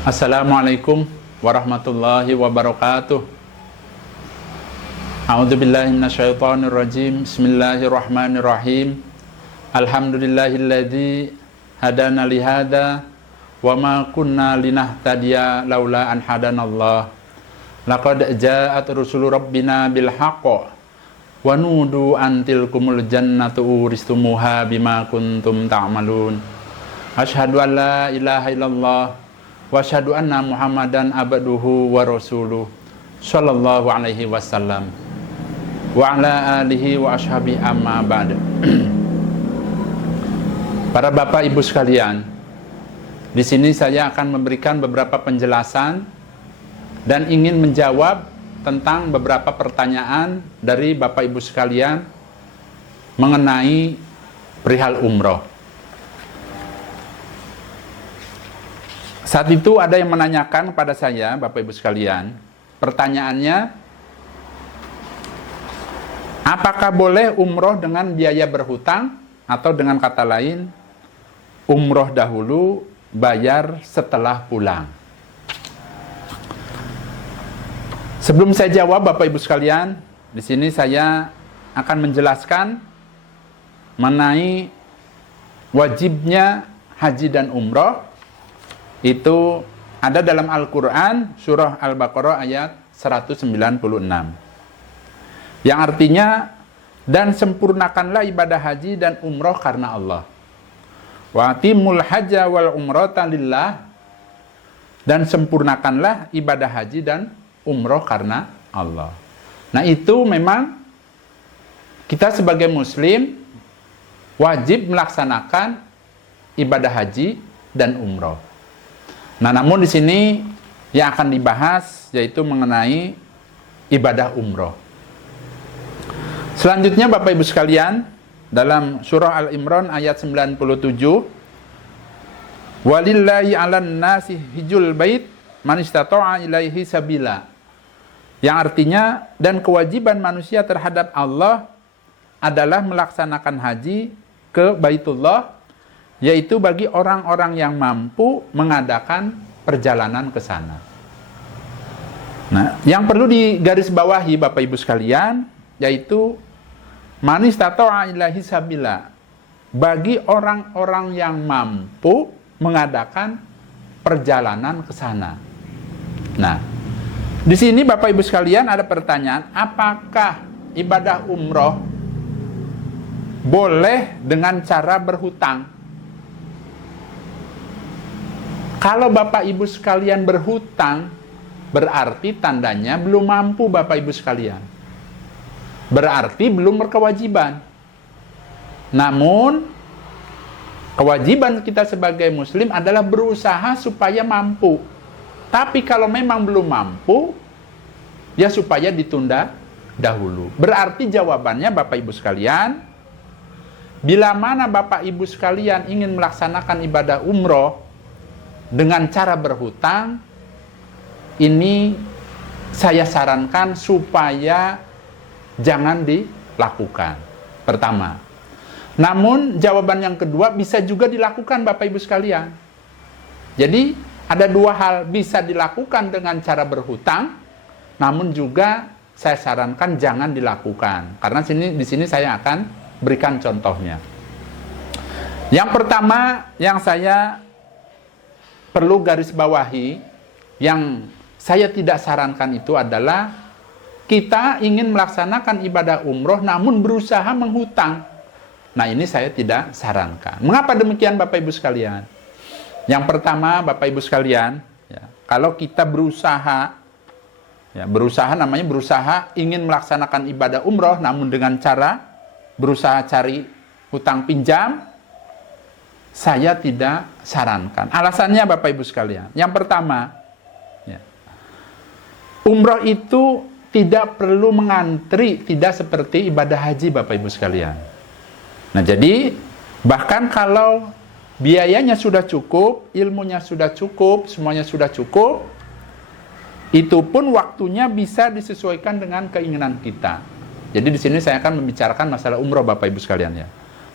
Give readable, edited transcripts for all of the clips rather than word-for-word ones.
Assalamualaikum warahmatullahi wabarakatuh. A'udzubillahi minasyaitonir rajim. Bismillahirrahmanirrahim. Alhamdulillahilladzi hadana li hada wa ma kunna linahtadiya laula an hadanallah. Laqad ja'at rusulu rabbina bil haqq wa nudu an tilkumul jannatu uristumuha bima kuntum ta'malun. Asyhadu an la ilaha illallah wa asyhadu anna Muhammadan abduhu wa rasuluh sallallahu alaihi wasallam wa ala alihi wa ashabi amma ba'd. Para bapak ibu sekalian, di sini saya akan memberikan beberapa penjelasan dan ingin menjawab tentang beberapa pertanyaan dari bapak ibu sekalian mengenai perihal umroh. Saat itu ada yang menanyakan kepada saya, bapak ibu sekalian, pertanyaannya, apakah boleh umroh dengan biaya berhutang, atau dengan kata lain, umroh dahulu, bayar setelah pulang? Sebelum saya jawab, bapak ibu sekalian, di sini saya akan menjelaskan mengenai wajibnya haji dan umroh. Itu ada dalam Al-Quran, surah Al-Baqarah ayat 196. Yang artinya, dan sempurnakanlah ibadah haji dan umroh karena Allah. Wa atimul hajja wal umrata lillah. Dan sempurnakanlah ibadah haji dan umroh karena Allah. Nah, itu memang kita sebagai muslim wajib melaksanakan ibadah haji dan umroh. Nah, namun di sini yang akan dibahas yaitu mengenai ibadah umroh. Selanjutnya Bapak Ibu sekalian, dalam surah Al-Imran ayat 97, walillahi 'alan nasi hijjul bait man istata'a ilaihi sabila. Yang artinya, dan kewajiban manusia terhadap Allah adalah melaksanakan haji ke Baitullah, yaitu bagi orang-orang yang mampu mengadakan perjalanan ke sana. Nah, yang perlu digarisbawahi Bapak Ibu sekalian, yaitu man istata'a ilaihi sabila, bagi orang-orang yang mampu mengadakan perjalanan ke sana. Nah, di sini Bapak Ibu sekalian ada pertanyaan, apakah ibadah umroh boleh dengan cara berhutang? Kalau Bapak Ibu sekalian berhutang, berarti tandanya belum mampu Bapak Ibu sekalian. Berarti belum berkewajiban. Namun, kewajiban kita sebagai muslim adalah berusaha supaya mampu. Tapi kalau memang belum mampu, ya supaya ditunda dahulu. Berarti jawabannya Bapak Ibu sekalian, bila mana Bapak Ibu sekalian ingin melaksanakan ibadah umroh dengan cara berhutang, ini saya sarankan supaya jangan dilakukan. Pertama. Namun jawaban yang kedua bisa juga dilakukan Bapak Ibu sekalian. Jadi ada dua hal, bisa dilakukan dengan cara berhutang, namun juga saya sarankan jangan dilakukan. Karena di sini saya akan berikan contohnya. Yang pertama yang saya perlu garis bawahi, yang saya tidak sarankan itu adalah kita ingin melaksanakan ibadah umroh namun berusaha menghutang. Nah, ini saya tidak sarankan. Mengapa demikian Bapak Ibu sekalian? Yang pertama Bapak Ibu sekalian, ya, kalau kita berusaha, ya, namanya berusaha ingin melaksanakan ibadah umroh namun dengan cara berusaha cari hutang pinjam, saya tidak sarankan. Alasannya Bapak Ibu sekalian, yang pertama, ya, umroh itu tidak perlu mengantri, tidak seperti ibadah haji Bapak Ibu sekalian. Nah, jadi bahkan kalau biayanya sudah cukup, ilmunya sudah cukup, semuanya sudah cukup, itu pun waktunya bisa disesuaikan dengan keinginan kita. Jadi di sini saya akan membicarakan masalah umroh Bapak Ibu sekalian, ya.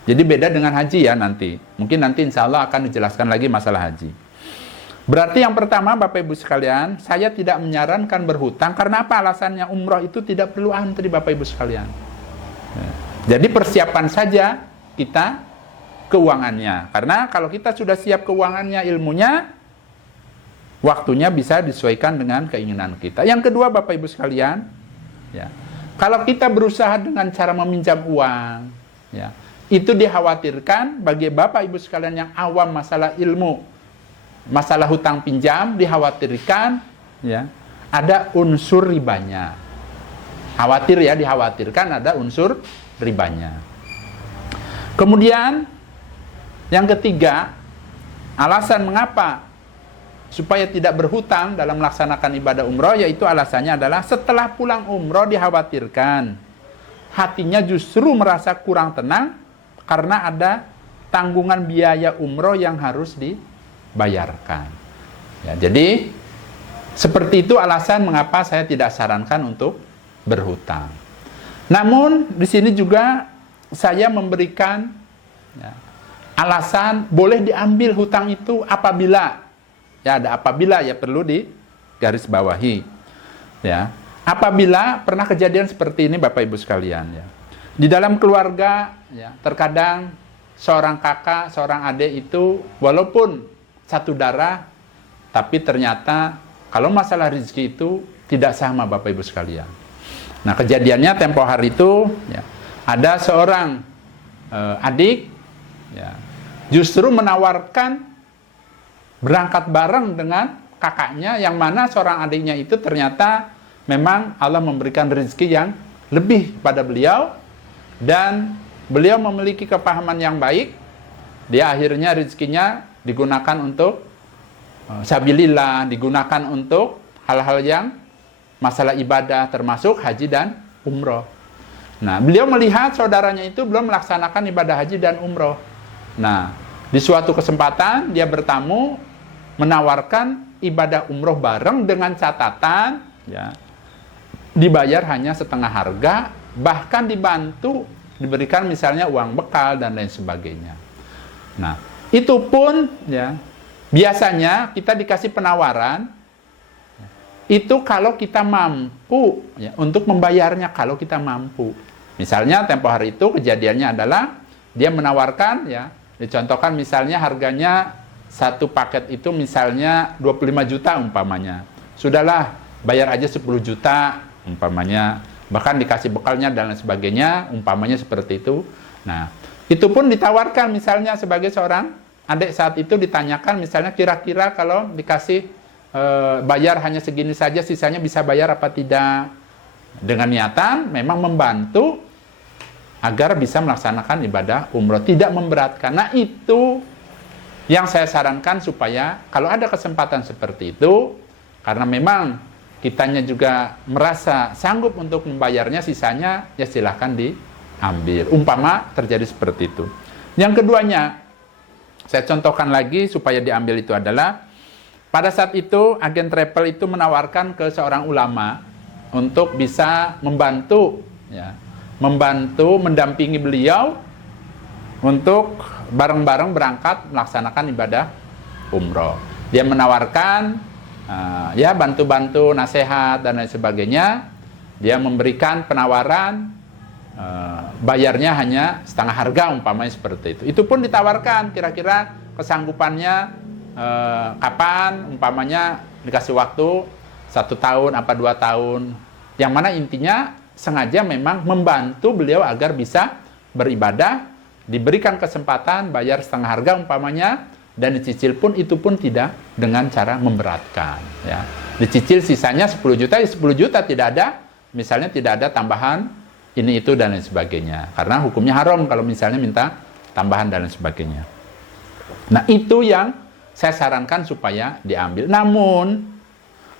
Jadi beda dengan haji ya nanti. Mungkin nanti insya Allah akan dijelaskan lagi masalah haji. Berarti yang pertama Bapak Ibu sekalian, saya tidak menyarankan berhutang. Karena apa alasannya? Umroh itu tidak perlu antri Bapak Ibu sekalian. Jadi persiapan saja kita keuangannya. Karena kalau kita sudah siap keuangannya, ilmunya, waktunya bisa disesuaikan dengan keinginan kita. Yang kedua Bapak Ibu sekalian, ya, kalau kita berusaha dengan cara meminjam uang, ya, itu dikhawatirkan bagi Bapak Ibu sekalian yang awam masalah ilmu, masalah hutang pinjam, dikhawatirkan ya ada unsur ribanya. Khawatir ya, dikhawatirkan ada unsur ribanya. Kemudian yang ketiga, alasan mengapa supaya tidak berhutang dalam melaksanakan ibadah umroh, yaitu alasannya adalah setelah pulang umroh dikhawatirkan hatinya justru merasa kurang tenang karena ada tanggungan biaya umroh yang harus dibayarkan. Ya, jadi seperti itu alasan mengapa saya tidak sarankan untuk berhutang. Namun di sini juga saya memberikan ya, alasan boleh diambil hutang itu apabila ya, ada apabila ya, perlu digarisbawahi ya. Apabila pernah kejadian seperti ini Bapak Ibu sekalian ya. Di dalam keluarga ya, terkadang seorang kakak, seorang adik itu walaupun satu darah, tapi ternyata kalau masalah rezeki itu tidak sama Bapak Ibu sekalian. Nah, kejadiannya tempo hari itu ya, ada seorang adik ya, justru menawarkan berangkat bareng dengan kakaknya, yang mana seorang adiknya itu ternyata memang Allah memberikan rezeki yang lebih pada beliau, dan beliau memiliki kepahaman yang baik. Dia akhirnya rezekinya digunakan untuk sabilillah, digunakan untuk hal-hal yang masalah ibadah, termasuk haji dan umroh. Nah, beliau melihat saudaranya itu belum melaksanakan ibadah haji dan umroh. Nah, di suatu kesempatan dia bertamu, menawarkan ibadah umroh bareng dengan catatan ya, dibayar hanya setengah harga, bahkan dibantu diberikan misalnya uang bekal dan lain sebagainya. Nah, itu pun ya, biasanya kita dikasih penawaran itu kalau kita mampu ya, untuk membayarnya, kalau kita mampu. Misalnya tempo hari itu kejadiannya adalah dia menawarkan ya, dicontohkan misalnya harganya satu paket itu misalnya 25 juta umpamanya. Sudahlah, bayar aja 10 juta umpamanya. Bahkan dikasih bekalnya dan lain sebagainya, umpamanya seperti itu. Nah, itu pun ditawarkan misalnya sebagai seorang adik saat itu, ditanyakan misalnya kira-kira kalau dikasih bayar hanya segini saja, sisanya bisa bayar apa tidak. Dengan niatan memang membantu agar bisa melaksanakan ibadah umroh, tidak memberatkan. Nah, itu yang saya sarankan supaya kalau ada kesempatan seperti itu, karena memang kitanya juga merasa sanggup untuk membayarnya, sisanya ya silahkan diambil. Umpama terjadi seperti itu. Yang keduanya, saya contohkan lagi supaya diambil itu adalah, pada saat itu agen travel itu menawarkan ke seorang ulama untuk bisa membantu ya, mendampingi beliau untuk bareng-bareng berangkat melaksanakan ibadah umroh. Dia menawarkan ya bantu-bantu, nasihat dan lain sebagainya. Dia memberikan penawaran bayarnya hanya setengah harga umpamanya seperti itu. Itu pun ditawarkan kira-kira kesanggupannya kapan, umpamanya dikasih waktu 1 tahun apa 2 tahun. Yang mana intinya sengaja memang membantu beliau agar bisa beribadah, diberikan kesempatan bayar setengah harga umpamanya, dan dicicil pun itu pun tidak dengan cara memberatkan ya. Dicicil sisanya 10 juta, ya 10 juta, tidak ada misalnya tidak ada tambahan ini itu dan lain sebagainya. Karena hukumnya haram kalau misalnya minta tambahan dan lain sebagainya. Nah, itu yang saya sarankan supaya diambil. Namun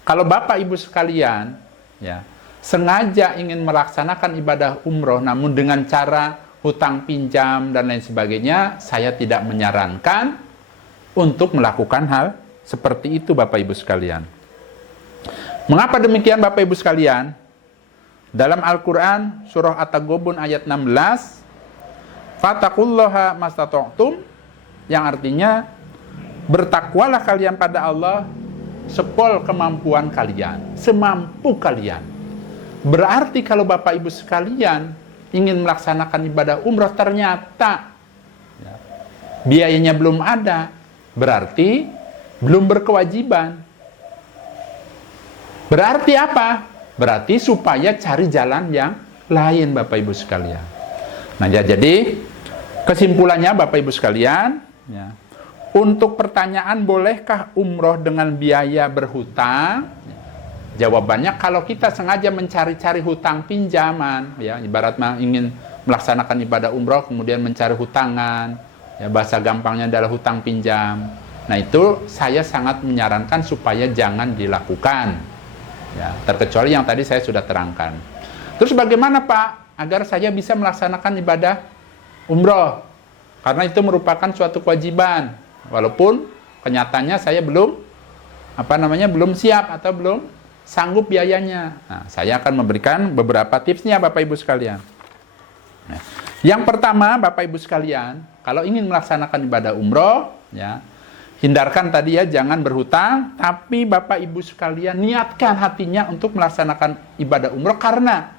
kalau Bapak Ibu sekalian ya sengaja ingin melaksanakan ibadah umroh namun dengan cara hutang pinjam dan lain sebagainya, saya tidak menyarankan untuk melakukan hal seperti itu Bapak Ibu sekalian. Mengapa demikian Bapak Ibu sekalian? Dalam Al-Quran surah At-Taghabun ayat 16, Fattaqullaha mastata'tum, yang artinya Bertakwalah kalian pada Allah sepol kemampuan kalian, semampu kalian. Berarti kalau Bapak Ibu sekalian ingin melaksanakan ibadah umroh ternyata biayanya belum ada, berarti belum berkewajiban. Berarti apa? Berarti supaya cari jalan yang lain, Bapak Ibu sekalian. Nah, jadi kesimpulannya Bapak Ibu sekalian, ya, untuk pertanyaan bolehkah umroh dengan biaya berhutang? Jawabannya kalau kita sengaja mencari-cari hutang pinjaman, ya, ibarat ingin melaksanakan ibadah umroh kemudian mencari hutangan, ya, bahasa gampangnya adalah hutang pinjam. Nah, itu saya sangat menyarankan supaya jangan dilakukan, ya, terkecuali yang tadi saya sudah terangkan. Terus bagaimana Pak agar saya bisa melaksanakan ibadah umroh? Karena itu merupakan suatu kewajiban, walaupun kenyataannya saya belum siap atau belum sanggup biayanya. Nah, saya akan memberikan beberapa tipsnya Bapak Ibu sekalian. Nah, yang pertama Bapak Ibu sekalian, kalau ingin melaksanakan ibadah umroh, ya, hindarkan tadi ya, jangan berhutang, tapi Bapak Ibu sekalian niatkan hatinya untuk melaksanakan ibadah umroh karena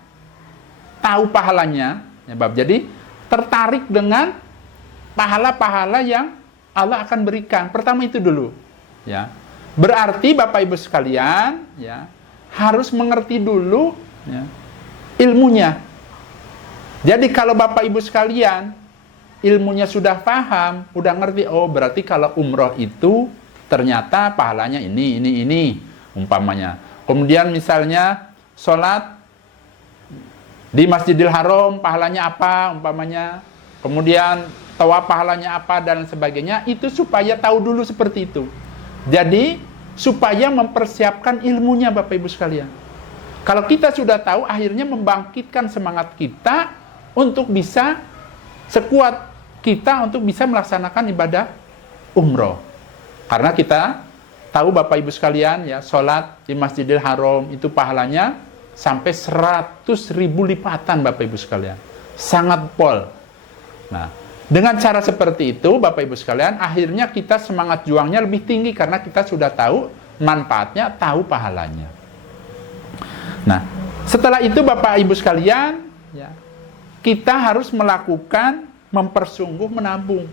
tahu pahalanya, ya, jadi tertarik dengan pahala-pahala yang Allah akan berikan. Pertama itu dulu, ya. Berarti Bapak Ibu sekalian, ya, harus mengerti dulu, ya, ilmunya. Jadi kalau Bapak Ibu sekalian ilmunya sudah paham, udah ngerti, oh berarti kalau umroh itu ternyata pahalanya ini, umpamanya. Kemudian misalnya sholat di Masjidil Haram pahalanya apa, umpamanya. Kemudian tawaf pahalanya apa dan sebagainya, itu supaya tahu dulu seperti itu. Jadi supaya mempersiapkan ilmunya Bapak Ibu sekalian. Kalau kita sudah tahu, akhirnya membangkitkan semangat kita untuk bisa sekuat kita untuk bisa melaksanakan ibadah umroh. Karena kita tahu Bapak Ibu sekalian, ya, sholat di Masjidil Haram itu pahalanya sampai 100.000 lipatan Bapak Ibu sekalian. Sangat pol. Nah, dengan cara seperti itu Bapak Ibu sekalian, akhirnya kita semangat juangnya lebih tinggi karena kita sudah tahu manfaatnya, tahu pahalanya. Nah, setelah itu Bapak Ibu sekalian, ya, kita harus melakukan mempersungguh menabung.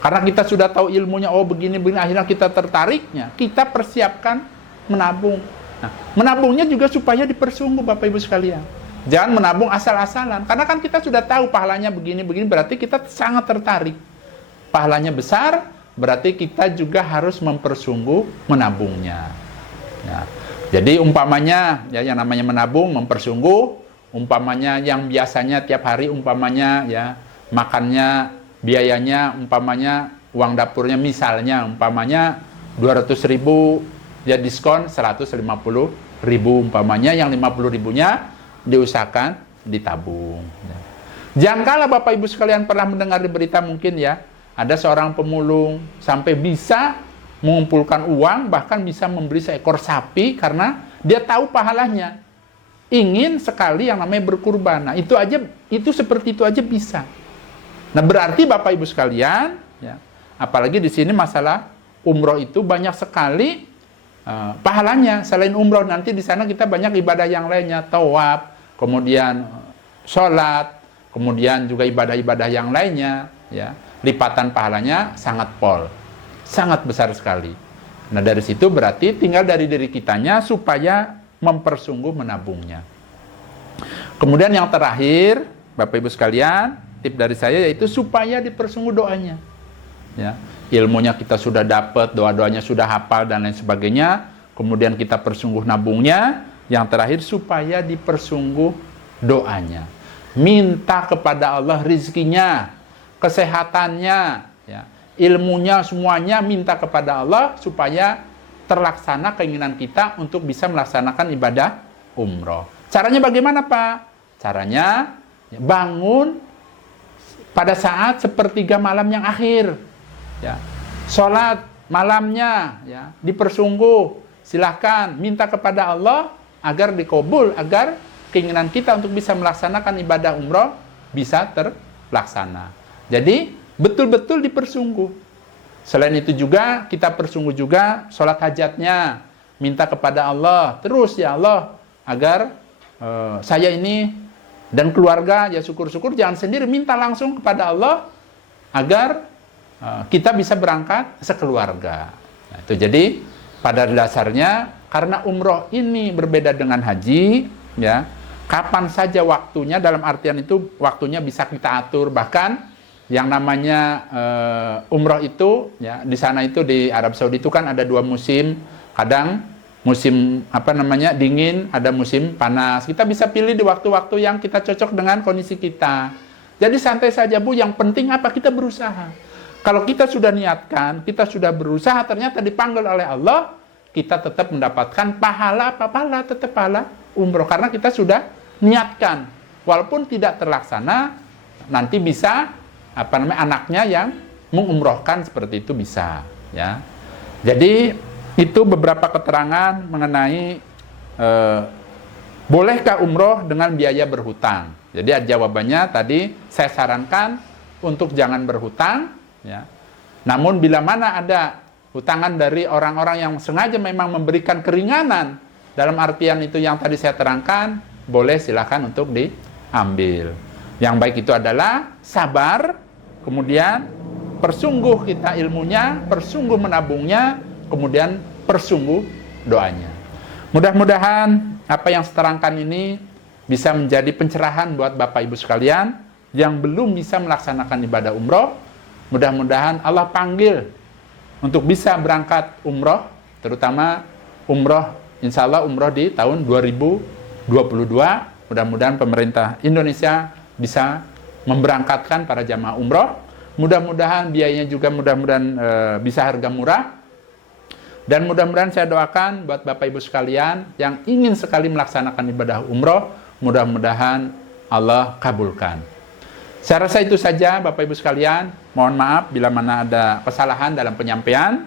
Karena kita sudah tahu ilmunya, oh begini, akhirnya kita tertariknya, kita persiapkan menabung. Nah, menabungnya juga supaya dipersungguh Bapak Ibu sekalian. Jangan menabung asal-asalan, karena kan kita sudah tahu pahalanya begini, berarti kita sangat tertarik. Pahalanya besar, berarti kita juga harus mempersungguh menabungnya. Ya. Jadi umpamanya, ya, yang namanya menabung, mempersungguh, umpamanya yang biasanya tiap hari, umpamanya, ya, makannya, biayanya, umpamanya uang dapurnya misalnya, umpamanya 200.000, ya diskon 150.000, umpamanya yang 50.000-nya diusahakan ditabung. Janganlah Bapak Ibu sekalian pernah mendengar di berita mungkin, ya, ada seorang pemulung sampai bisa mengumpulkan uang, bahkan bisa membeli seekor sapi karena dia tahu pahalanya. Ingin sekali yang namanya berkurban. Nah, itu seperti itu aja bisa. Nah, berarti Bapak Ibu sekalian, ya, apalagi di sini masalah umroh itu banyak sekali pahalanya. Selain umroh, nanti di sana kita banyak ibadah yang lainnya, tawaf, kemudian sholat, kemudian juga ibadah-ibadah yang lainnya, ya, lipatan pahalanya sangat pol, sangat besar sekali. Nah, dari situ berarti tinggal dari diri kitanya supaya mempersungguh menabungnya. Kemudian yang terakhir, Bapak Ibu sekalian, tip dari saya yaitu supaya dipersungguh doanya. Ya, ilmunya kita sudah dapat, doa-doanya sudah hafal dan lain sebagainya, kemudian kita persungguh nabungnya. Yang terakhir supaya dipersungguh doanya. Minta kepada Allah rizkinya, kesehatannya, ya, ilmunya, semuanya minta kepada Allah supaya terlaksana keinginan kita untuk bisa melaksanakan ibadah umroh. Caranya bagaimana Pak? Caranya bangun pada saat sepertiga malam yang akhir, ya. Sholat malamnya, ya, dipersungguh. Silahkan minta kepada Allah agar dikabul, agar keinginan kita untuk bisa melaksanakan ibadah umroh bisa terlaksana. Jadi betul-betul dipersungguh. Selain itu juga kita bersungguh juga sholat hajatnya, minta kepada Allah terus, ya Allah, agar saya ini dan keluarga, ya syukur-syukur jangan sendiri, minta langsung kepada Allah agar kita bisa berangkat sekeluarga. Nah, itu jadi pada dasarnya karena umroh ini berbeda dengan haji, ya, kapan saja waktunya, dalam artian itu waktunya bisa kita atur. Bahkan yang namanya umroh itu, ya, di sana itu di Arab Saudi itu kan ada 2 musim, kadang musim dingin, ada musim panas. Kita bisa pilih di waktu-waktu yang kita cocok dengan kondisi kita. Jadi santai saja Bu, yang penting apa? Kita berusaha. Kalau kita sudah niatkan, kita sudah berusaha, ternyata dipanggil oleh Allah, kita tetap mendapatkan pahala apa? Pahala, tetap pahala umroh, karena kita sudah niatkan. Walaupun tidak terlaksana, nanti bisa anaknya yang mengumrohkan seperti itu bisa, ya. Jadi itu beberapa keterangan mengenai bolehkah umroh dengan biaya berhutang. Jadi jawabannya tadi saya sarankan untuk jangan berhutang, ya. Namun bila mana ada hutangan dari orang-orang yang sengaja memang memberikan keringanan, dalam artian itu yang tadi saya terangkan, boleh silakan untuk diambil. Yang baik itu adalah sabar, kemudian persungguh kita ilmunya, persungguh menabungnya, kemudian persungguh doanya. Mudah-mudahan apa yang saya terangkan ini bisa menjadi pencerahan buat Bapak Ibu sekalian yang belum bisa melaksanakan ibadah umroh. Mudah-mudahan Allah panggil untuk bisa berangkat umroh, terutama umroh, insya Allah umroh di tahun 2022. Mudah-mudahan pemerintah Indonesia bisa memberangkatkan para jamaah umroh. Mudah-mudahan biayanya juga bisa harga murah. Dan mudah-mudahan saya doakan buat Bapak Ibu sekalian yang ingin sekali melaksanakan ibadah umroh, mudah-mudahan Allah kabulkan. Saya rasa itu saja Bapak Ibu sekalian. Mohon maaf bila mana ada kesalahan dalam penyampaian.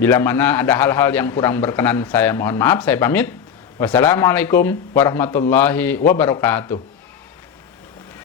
Bila mana ada hal-hal yang kurang berkenan, saya mohon maaf. Saya pamit. Wassalamualaikum warahmatullahi wabarakatuh.